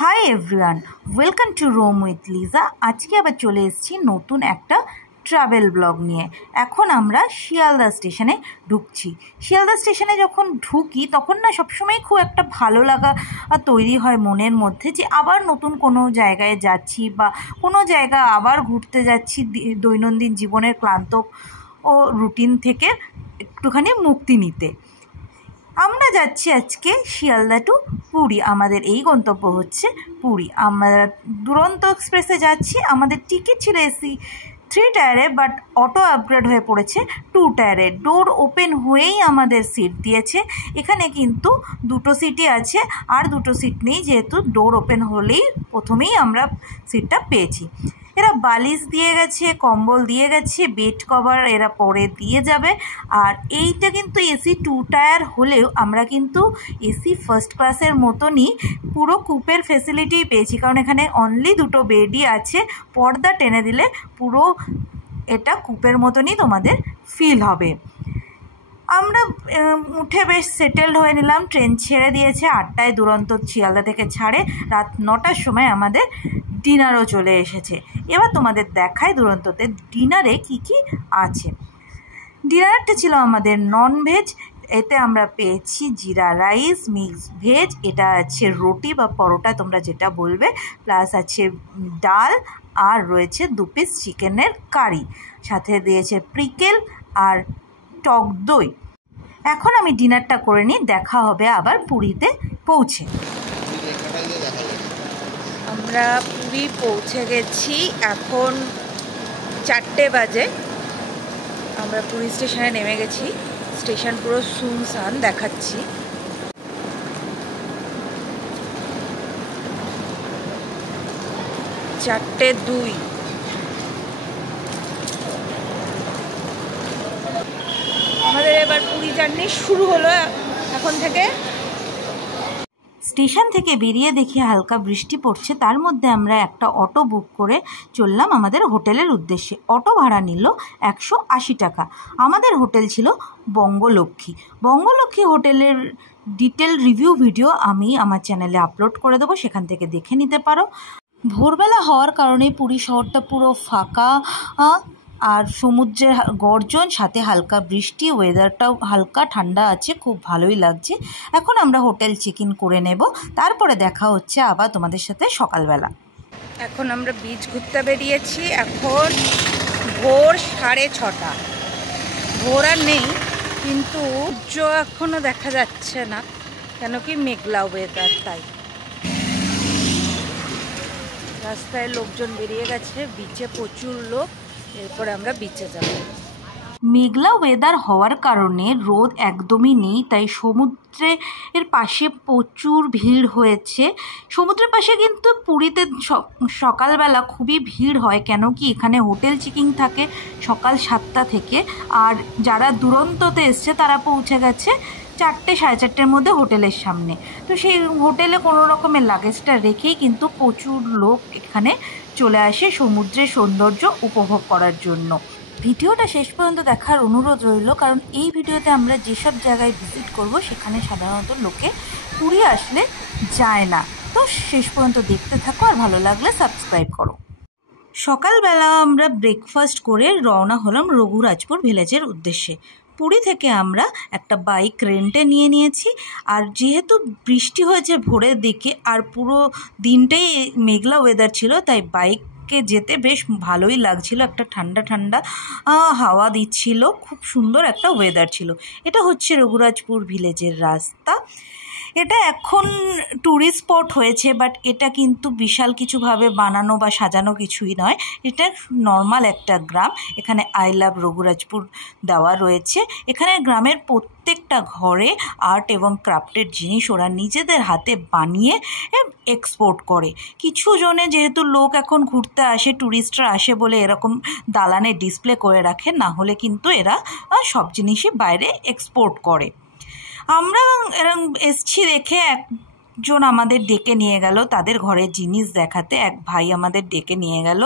High everyone, welcome to Rome with Lisa. আজকে আবার চলে এসেছি নতুন একটা ট্রাভেল ব্লগ নিয়ে। এখন আমরা শিয়ালদা স্টেশনে ঢুকছি। শিয়ালদা স্টেশনে যখন ঢুকি তখন না সবসময় খুব একটা ভালো লাগা তৈরি হয় মনের মধ্যে, যে আবার নতুন কোনো জায়গায় যাচ্ছি বা কোনো জায়গা আবার ঘুরতে যাচ্ছি, দৈনন্দিন জীবনের ক্লান্ত ও রুটিন থেকে একটুখানি মুক্তি নিতে। আমরা যাচ্ছি আজকে শিয়ালদা টু পুরী। আমাদের এই গন্তব্য হচ্ছে পুরী। আমরা দুরন্ত এক্সপ্রেসে যাচ্ছি। আমাদের টিকিট ছিল এসি 3 টায়ারে, বাট অটো আপগ্রেড হয়ে পড়েছে 2 টায়ারে। ডোর ওপেন হয়েই আমাদের সিট দিয়েছে। এখানে কিন্তু 2টো সিটই আছে, আর 2টো সিট নেই, যেহেতু ডোর ওপেন হলেই প্রথমেই আমরা সিটটা পেয়েছি। এরা বালিশ দিয়ে গেছে, কম্বল দিয়ে গেছে, বেড কভার এরা পরে দিয়ে যাবে। আর এইটা কিন্তু এসি 2 টায়ার হলেও আমরা কিন্তু এসি ফার্স্ট ক্লাসের মতনই পুরো কুপের ফেসিলিটি পেয়েছি, কারণ এখানে অনলি 2টো বেডই আছে। পর্দা টেনে দিলে পুরো এটা কুপের মতনই তোমাদের ফিল হবে। আমরা উঠে বেশ সেটেলড হয়ে নিলাম। ট্রেন ছেড়ে দিয়েছে 8টায়, দুরন্ত শিয়ালদা থেকে ছাড়ে। রাত 9টার সময় আমাদের ডিনারও চলে এসেছে। এবার তোমাদের দেখায় দুরন্ততে ডিনারে কি কি আছে। ডিনারটা ছিল আমাদের নন ভেজ। এতে আমরা পেয়েছি জিরা রাইস, মিক্স ভেজ, এটা আছে রুটি বা পরোটা তোমরা যেটা বলবে, প্লাস আছে ডাল, আর রয়েছে 2 পিস চিকেনের কারি, সাথে দিয়েছে প্রিকেল আর টক দই। এখন আমি ডিনারটা করে নিই, দেখা হবে আবার পুরীতে পৌঁছে। আমরা পুরী পৌঁছে গেছি, এখন 4টে বাজে। আমরা পুরী স্টেশনে নেমে গেছি। স্টেশন পুরো সুনসান দেখাচ্ছি। চারটে 2। আমাদের এবার পুরী জার্নি শুরু হলো এখন থেকে। স্টেশন থেকে বেরিয়ে দেখি হালকা বৃষ্টি পড়ছে, তার মধ্যে আমরা একটা অটো বুক করে চললাম আমাদের হোটেলের উদ্দেশ্যে। অটো ভাড়া নিল 180 টাকা। আমাদের হোটেল ছিল বঙ্গলক্ষ্মী। বঙ্গলক্ষ্মী হোটেলের ডিটেল রিভিউ ভিডিও আমি আমার চ্যানেলে আপলোড করে দেবো, সেখান থেকে দেখে নিতে পারো। ভোরবেলা হওয়ার কারণে পুরী শহরটা পুরো ফাঁকা, আর সমুদ্রের গর্জন, সাথে হালকা বৃষ্টি, ওয়েদারটাও হালকা ঠান্ডা আছে, খুব ভালোই লাগছে। এখন আমরা হোটেল চেক ইন করে নেব, তারপরে দেখা হচ্ছে আবার তোমাদের সাথে সকালবেলা। এখন আমরা বিচ ঘুরতে বেরিয়েছি। এখন ভোর 6:30। ভোর আর নেই, কিন্তু সূর্য এখনও দেখা যাচ্ছে না, কেন কি মেঘলা ওয়েদার, তাই রাস্তায় লোকজন বেরিয়ে গেছে। বিচে প্রচুর লোক। এরপরে আমরা বিচে যাব। মেঘলা ওয়েদার হওয়ার কারণে রোদ একদমই নেই, তাই সমুদ্রের পাশে প্রচুর ভিড় হয়েছে। সমুদ্রের পাশে কিন্তু পুরীতে সকালবেলা খুবই ভিড় হয়, কেন কি এখানে হোটেল চেকিং থাকে সকাল 7টা থেকে। আর যারা দুরন্ততে এসছে তারা পৌঁছে গেছে 4টে, 4:30-এর মধ্যে হোটেলের সামনে। তো সেই হোটেলে কোনো রকমের লাগেজটা রেখেই কিন্তু প্রচুর লোক এখানে চলে আসে সমুদ্রের সৌন্দর্য উপভোগ করার জন্য। ভিডিওটা শেষ পর্যন্ত দেখার অনুরোধ রইল, কারণ এই ভিডিওতে আমরা যেসব জায়গায় ভিজিট করব সেখানে সাধারণত লোকে পুরী আসলে যায় না। তো শেষ পর্যন্ত দেখতে থাকো, আর ভালো লাগলে সাবস্ক্রাইব করো। সকালবেলা আমরা ব্রেকফাস্ট করে রওনা হলাম রঘুরাজপুর ভিলেজের উদ্দেশ্যে। পুরী থেকে আমরা একটা বাইক রেন্টে নিয়ে নিয়েছি। আর যেহেতু বৃষ্টি হয়েছে ভোরের দিকে আর পুরো দিনটাই মেঘলা ওয়েদার ছিল, তাই বাইকে যেতে বেশ ভালোই লাগছিল। একটা ঠান্ডা ঠান্ডা হাওয়া দিচ্ছিল, খুব সুন্দর একটা ওয়েদার ছিল। এটা হচ্ছে রঘুরাজপুর ভিলেজের রাস্তা। এটা এখন ট্যুরিস্ট স্পট হয়েছে, বাট এটা কিন্তু বিশাল কিছুভাবে বানানো বা সাজানো কিছুই নয়। এটা নর্মাল একটা গ্রাম। এখানে আই লাভ রঘুরাজপুর দেওয়া রয়েছে। এখানে গ্রামের প্রত্যেকটা ঘরে আর্ট এবং ক্রাফটের জিনিস ওরা নিজেদের হাতে বানিয়ে এক্সপোর্ট করে। কিছু জনে, যেহেতু লোক এখন ঘুরতে আসে, ট্যুরিস্টরা আসে বলে এরকম দালানে ডিসপ্লে করে রাখে, না হলে কিন্তু এরা সব জিনিসই বাইরে এক্সপোর্ট করে। আমরা এরকম এসছি দেখে একজন আমাদের ডেকে নিয়ে গেল তাদের ঘরের জিনিস দেখাতে। এক ভাই আমাদের ডেকে নিয়ে গেল,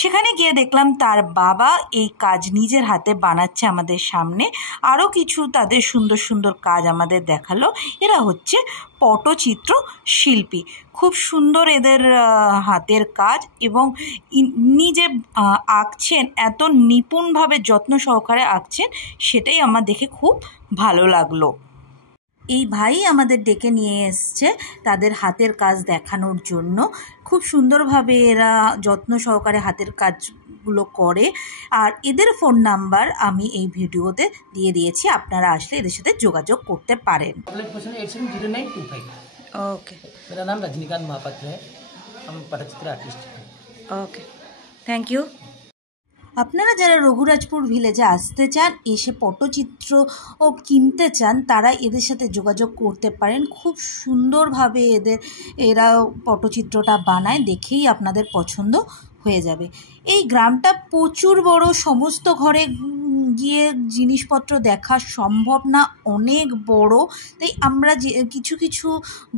সেখানে গিয়ে দেখলাম তার বাবা এই কাজ নিজের হাতে বানাচ্ছে আমাদের সামনে। আরও কিছু তাদের সুন্দর সুন্দর কাজ আমাদের দেখালো। এরা হচ্ছে পটচিত্র শিল্পী, খুব সুন্দর এদের হাতের কাজ, এবং নিজে আঁকছেন, এত নিপুণভাবে যত্ন সহকারে আঁকছেন, সেটাই আমার দেখে খুব ভালো লাগলো। এই ভাই আমাদের ডেকে নিয়ে এসছে তাদের হাতের কাজ দেখানোর জন্য। খুব সুন্দরভাবে এরা যত্ন সহকারে হাতের কাজগুলো করে। আর এদের ফোন নাম্বার আমি এই ভিডিওতে দিয়ে দিয়েছি, আপনারা আসলে এদের সাথে যোগাযোগ করতে পারেন। ओके, मेरा नाम रजनीकांत महापात्र है, हम पटचित्र आर्टिस्ट हैं। Okay, thank you. আপনারা যারা রঘুরাজপুর ভিলেজে আসতে চান, এসে পটচিত্র ও কিনতে চান, তারা এদের সাথে যোগাযোগ করতে পারেন। খুব সুন্দরভাবে এরা পটচিত্রটা বানায়, দেখেই আপনাদের পছন্দ হয়ে যাবে। এই গ্রামটা প্রচুর বড়, সমস্ত ঘরে গিয়ে জিনিসপত্র দেখা সম্ভব না, অনেক বড়। তাই আমরা কিছু কিছু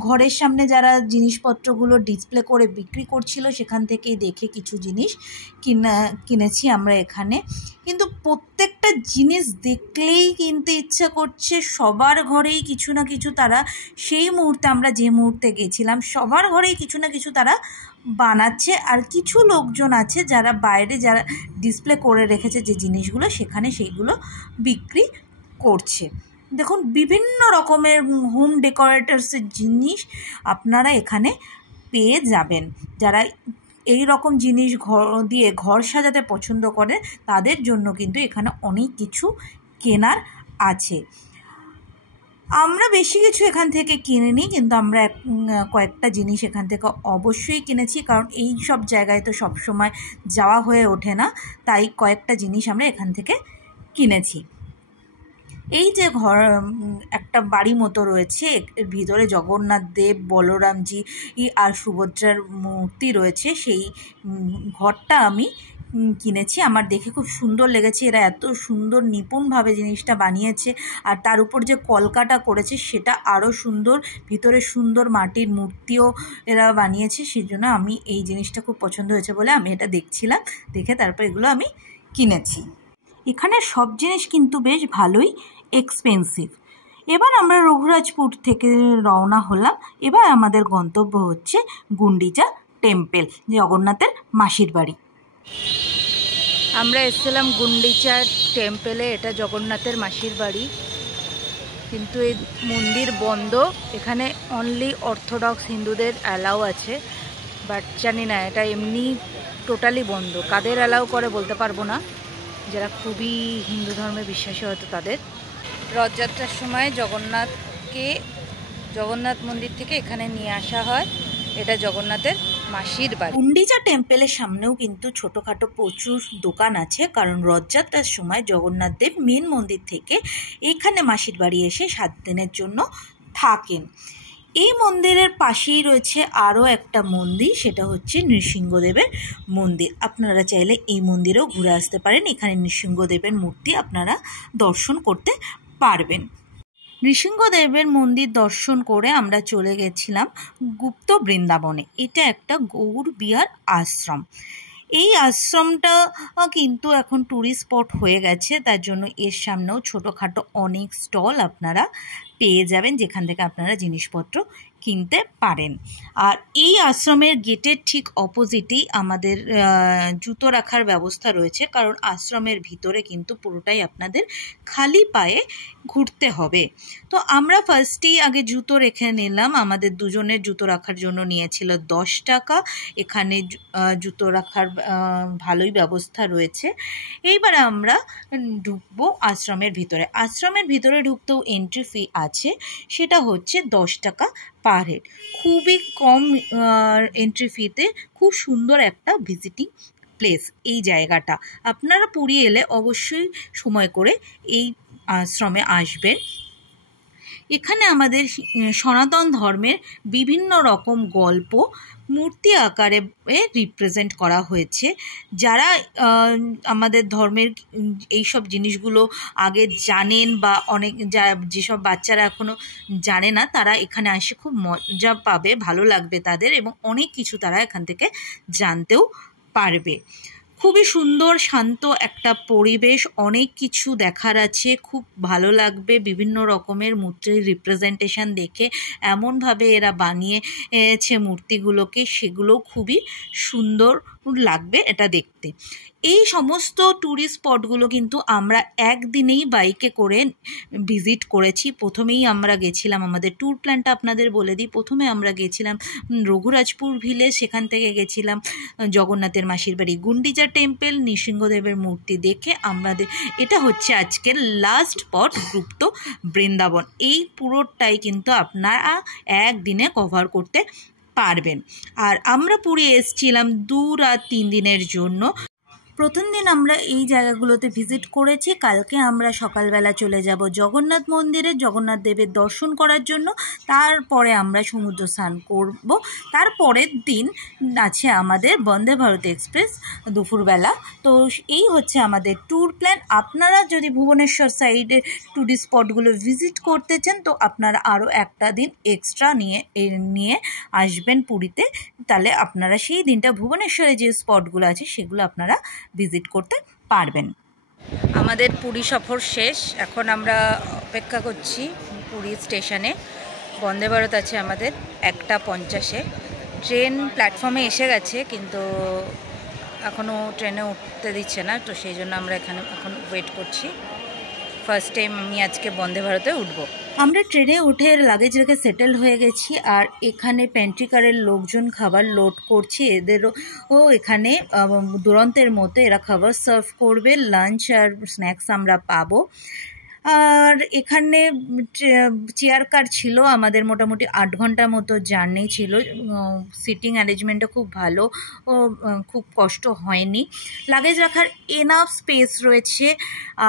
ঘরের সামনে যারা জিনিসপত্রগুলো ডিসপ্লে করে বিক্রি করছিল, সেখান থেকেই দেখে কিছু জিনিস কিনেছি আমরা এখানে। কিন্তু প্রত্যেকটা জিনিস দেখলেই কিনতে ইচ্ছা করছে। সবার ঘরেই কিছু না কিছু তারা, সেই মুহূর্তে আমরা যে মুহূর্তে গেছিলাম, সবার ঘরেই কিছু না কিছু তারা বানাচ্ছে। আর কিছু লোকজন আছে যারা বাইরে যারা ডিসপ্লে করে রেখেছে যে জিনিসগুলো, সেখানে সেইগুলো বিক্রি করছে। দেখুন, বিভিন্ন রকমের হোম ডেকোরেটার্সের জিনিস আপনারা এখানে পেয়ে যাবেন। যারা এই রকম জিনিস ঘর সাজাতে পছন্দ করে, তাদের জন্য কিন্তু এখানে অনেক কিছু কেনার আছে। আমরা বেশি কিছু এখান থেকে কিনিনি, কিন্তু আমরা কয়েকটা জিনিস এখান থেকে অবশ্যই কিনেছি, কারণ এই সব জায়গায় তো সবসময় যাওয়া হয়ে ওঠে না, তাই কয়েকটা জিনিস আমরা এখান থেকে কিনেছি। এই যে ঘর, একটা বাড়ি মতো রয়েছে, এর ভিতরে জগন্নাথ দেব, বলরামজি আর সুভদ্রার মূর্তি রয়েছে। সেই ঘরটা আমি কিনেছি, আমার দেখে খুব সুন্দর লেগেছে। এরা এত সুন্দর নিপুণভাবে জিনিসটা বানিয়েছে, আর তার উপর যে কলকাটা করেছে সেটা আরও সুন্দর। ভিতরে সুন্দর মাটির মূর্তিও এরা বানিয়েছে, সেই জন্য আমি এই জিনিসটা খুব পছন্দ হয়েছে বলে আমি এটা দেখছিলাম, দেখে তারপর এগুলো আমি কিনেছি। এখানে সব জিনিস কিন্তু বেশ ভালোই এক্সপেন্সিভ। এবার আমরা রঘুরাজপুর থেকে রওনা হলাম। এবার আমাদের গন্তব্য হচ্ছে গুন্ডিচা টেম্পল, জগন্নাথের মাসির বাড়ি। আমরা এসেছিলাম গুন্ডিচা টেম্পলে, এটা জগন্নাথের মাসির বাড়ি, কিন্তু এই মন্দির বন্ধ। এখানে অনলি অর্থোডক্স হিন্দুদের অ্যালাউ আছে, বাট জানি না এটা এমনি টোটালি বন্ধ। কাদের অ্যালাউ করে বলতে পারবো না, যারা খুবই হিন্দু ধর্মে বিশ্বাসী হয়তো তাদের। রথযাত্রার সময় জগন্নাথ মন্দির থেকে এখানে নিয়ে আসা হয়। এটা জগন্নাথের মাসির বাড়ি। গুন্ডিচা টেম্পলের সামনেও কিন্তু ছোটোখাটো প্রচুর দোকান আছে, কারণ রথযাত্রার সময় জগন্নাথ দেব মেন মন্দির থেকে এখানে মাসির বাড়ি এসে 7 দিনের জন্য থাকেন। এই মন্দিরের পাশেই রয়েছে আরও একটা মন্দির, সেটা হচ্ছে নৃসিংহদেবের মন্দির। আপনারা চাইলে এই মন্দিরেও ঘুরে আসতে পারেন। এখানে নৃসিংহদেবের মূর্তি আপনারা দর্শন করতে পারবেন। নৃসিংহদেবের মন্দির দর্শন করে আমরা চলে গেছিলাম গুপ্ত বৃন্দাবনে। এটা একটা গৌর বিহার আশ্রম। এই আশ্রমটা কিন্তু এখন ট্যুরিস্ট স্পট হয়ে গেছে, তার জন্য এর সামনেও ছোটোখাটো অনেক স্টল আপনারা পেয়ে যাবেন, যেখান থেকে আপনারা জিনিসপত্র কিনতে পারেন। আর এই আশ্রমের গেটের ঠিক অপোজিটেই আমাদের জুতো রাখার ব্যবস্থা রয়েছে, কারণ আশ্রমের ভিতরে কিন্তু পুরোটাই আপনাদের খালি পায়ে ঘুরতে হবে। তো আমরা ফার্স্টেই আগে জুতো রেখে নিলাম। আমাদের দুজনের জুতো রাখার জন্য নিয়েছিল 10 টাকা। এখানে জুতো রাখার ভালোই ব্যবস্থা রয়েছে। এইবার আমরা ঢুকবো আশ্রমের ভিতরে। আশ্রমের ভিতরে ঢুকতেও এন্ট্রি ফি আছে, সেটা হচ্ছে 10 টাকা পার হেড। খুবই কম এন্ট্রি ফিতে খুব সুন্দর একটা ভিজিটিং প্লেস এই জায়গাটা। আপনারা পুরী এলে অবশ্যই সময় করে এই আশ্রমে আসবেন। এখানে আমাদের সনাতন ধর্মের বিভিন্ন রকম গল্প মূর্তি আকারে রিপ্রেজেন্ট করা হয়েছে। যারা আমাদের ধর্মের এইসব জিনিসগুলো আগে জানেন বা যেসব বাচ্চারা এখনও জানে না, তারা এখানে এসে খুব মজা পাবে, ভালো লাগবে তাদের, এবং অনেক কিছু তারা এখান থেকে জানতেও পারবে। খুবই সুন্দর শান্ত একটা পরিবেশ, অনেক কিছু দেখার আছে, খুব ভালো লাগবে। বিভিন্ন রকমের মূর্তির রিপ্রেজেন্টেশন দেখে এমনভাবে এরা বানিয়েছে মূর্তিগুলোকে, সেগুলো খুবই সুন্দর লাগবে এটা দেখতে। এই সমস্ত ট্যুরিস্ট স্পটগুলো কিন্তু আমরা একদিনেই বাইকে করে ভিজিট করেছি। প্রথমেই আমরা গেছিলাম, আমাদের ট্যুর প্ল্যানটা আপনাদের বলে দিই। প্রথমে আমরা গেছিলাম রঘুরাজপুর ভিলেজ, সেখান থেকে গেছিলাম জগন্নাথের মাসির বাড়ি গুন্ডিচা টেম্পল, নৃসিংহদেবের মূর্তি দেখে আমাদের এটা হচ্ছে আজকের লাস্ট স্পট গুপ্ত বৃন্দাবন। এই পুরোটাই কিন্তু আপনারা একদিনে কভার করতে পারবেন। আর আমরা পুরী এসেছিলাম 2 রাত 3 দিনের জন্য। প্রথম দিন আমরা এই জায়গাগুলোতে ভিজিট করেছি। কালকে আমরা সকালবেলা চলে যাব জগন্নাথ মন্দিরে জগন্নাথ দেবের দর্শন করার জন্য। তারপরে আমরা সমুদ্র স্নান করব। তারপরের দিন আছে আমাদের বন্দে ভারত এক্সপ্রেস দুপুরবেলা। তো এই হচ্ছে আমাদের ট্যুর প্ল্যান। আপনারা যদি ভুবনেশ্বর সাইডে ট্যুরিস্ট স্পটগুলো ভিজিট করতে চান, তো আপনারা আরও একটা দিন এক্সট্রা নিয়ে আসবেন পুরীতে। তাহলে আপনারা সেই দিনটা ভুবনেশ্বরে যে স্পটগুলো আছে সেগুলো আপনারা ভিজিট করতে পারবেন। আমাদের পুরী সফর শেষ। এখন আমরা অপেক্ষা করছি পুরী স্টেশনে। বন্দে ভারত আছে আমাদের 1:50-এ। ট্রেন প্ল্যাটফর্মে এসে গেছে, কিন্তু এখনও ট্রেনে উঠতে দিচ্ছে না, তো সেই জন্য আমরা এখানে এখন ওয়েট করছি। ফার্স্ট টাইম আমি আজকে বন্দে ভারতে উঠবো। আমরা ট্রেনে উঠে লাগেজ রেখে সেটেল হয়ে গেছি। আর এখানে পেন্ট্রিকারের লোকজন খাবার লোড করছে। এদেরও এখানে দুরন্তের মতো এরা খাবার সার্ভ করবে, লাঞ্চ আর স্ন্যাক্স আমরা পাবো। আর এখানে চেয়ার কার ছিল, আমাদের মোটামুটি 8 ঘন্টার মতো জার্নি ছিল। সিটিং অ্যারেঞ্জমেন্টটা খুব ভালো, খুব কষ্ট হয়নি। লাগেজ রাখার এনাফ স্পেস রয়েছে।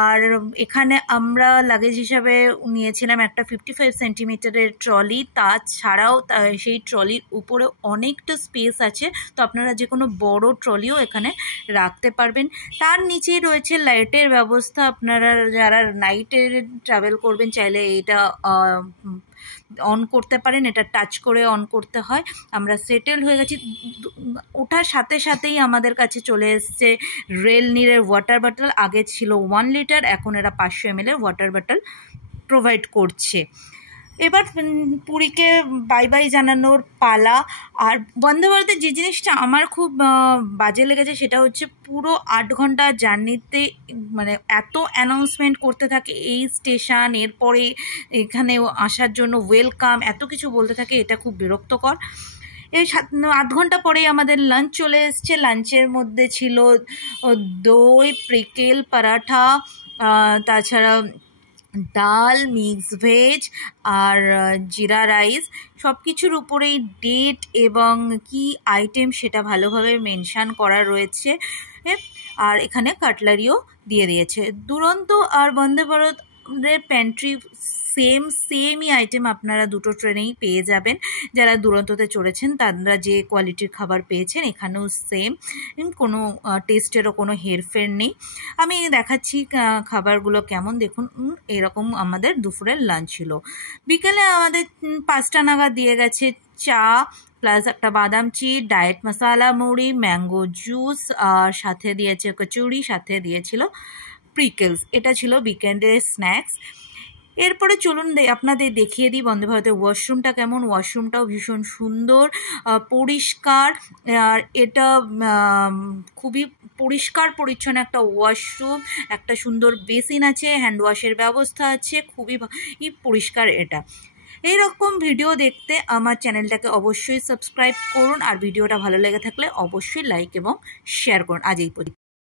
আর এখানে আমরা লাগেজ হিসাবে নিয়েছিলাম একটা 55 সেন্টিমিটারের ট্রলি। তাছাড়াও সেই ট্রলির উপরে অনেকটা স্পেস আছে, তো আপনারা যে কোনো বড় ট্রলিও এখানে রাখতে পারবেন। তার নিচেই রয়েছে লাইটের ব্যবস্থা। আপনারা যারা নাইটে ট্রাভেল করবেন চাইলে এটা অন করতে পারেন, এটা টাচ করে অন করতে হয়। আমরা সেটেল হয়ে গেছি। ওঠার সাথে সাথেই আমাদের কাছে চলে এসছে রেল নীরের ওয়াটার বটল। আগে ছিল 1 লিটার, এখন এরা 500 ml ওয়াটার বটল প্রোভাইড করছে। এবার পুরীকে বাই বাই জানানোর পালা। আর বন্দে ভারতের যে জিনিসটা আমার খুব বাজে লেগেছে সেটা হচ্ছে পুরো 8 ঘন্টা জার্নিতে মানে এত অ্যানাউন্সমেন্ট করতে থাকে এই স্টেশন, এরপরে এখানে আসার জন্য ওয়েলকাম, এত কিছু বলতে থাকে, এটা খুব বিরক্তকর। এই 8 ঘন্টা পরেই আমাদের লাঞ্চ চলে এসছে। লাঞ্চের মধ্যে ছিল দই, প্রিকেল, পরাঠা, তাছাড়া ডাল, মিক্স ভেজ আর জিরা রাইস। সব কিছুর উপরেই ডেট এবং কি আইটেম সেটা ভালোভাবে মেনশান করা রয়েছে। আর এখানে কাটলারিও দিয়ে দিয়েছে। দুরন্ত আর বন্দে ভারতের প্যান্ট্রি সেমই আইটেম আপনারা দুটো ট্রেনেই পেয়ে যাবেন। যারা দুরন্ততে চড়েছেন তারা যে কোয়ালিটির খাবার পেয়েছেন এখানেও সেম, কোনো টেস্টেরও কোনো হেরফের নেই। আমি দেখাচ্ছি খাবারগুলো কেমন, দেখুন এরকম আমাদের দুপুরের লাঞ্চ ছিল। বিকেলে আমাদের 5টা নাগাদ দিয়ে গেছে চা প্লাস একটা বাদাম চিট, ডায়েট মশালা মুড়ি, ম্যাঙ্গো জুস, আর সাথে দিয়েছে কচুরি, সাথে দিয়েছিল প্রিকেলস। এটা ছিল বিকেন্ডের স্ন্যাক্স। এরপরে চলুন আপনাদের দেখিয়ে দিই বন্দে ভারতের ওয়াশরুমটা কেমন। ওয়াশরুমটাও ভীষণ সুন্দর, পরিষ্কার। আর এটা খুবই পরিষ্কার পরিচ্ছন্ন একটা ওয়াশরুম, একটা সুন্দর বেসিন আছে, হ্যান্ড ওয়াশের ব্যবস্থা আছে, খুবই পরিষ্কার এটা। এইরকম ভিডিও দেখতে আমার চ্যানেলটাকে অবশ্যই সাবস্ক্রাইব করুন। আর ভিডিওটা ভালো লেগে থাকলে অবশ্যই লাইক এবং শেয়ার করুন। আজ এই পর্যন্ত।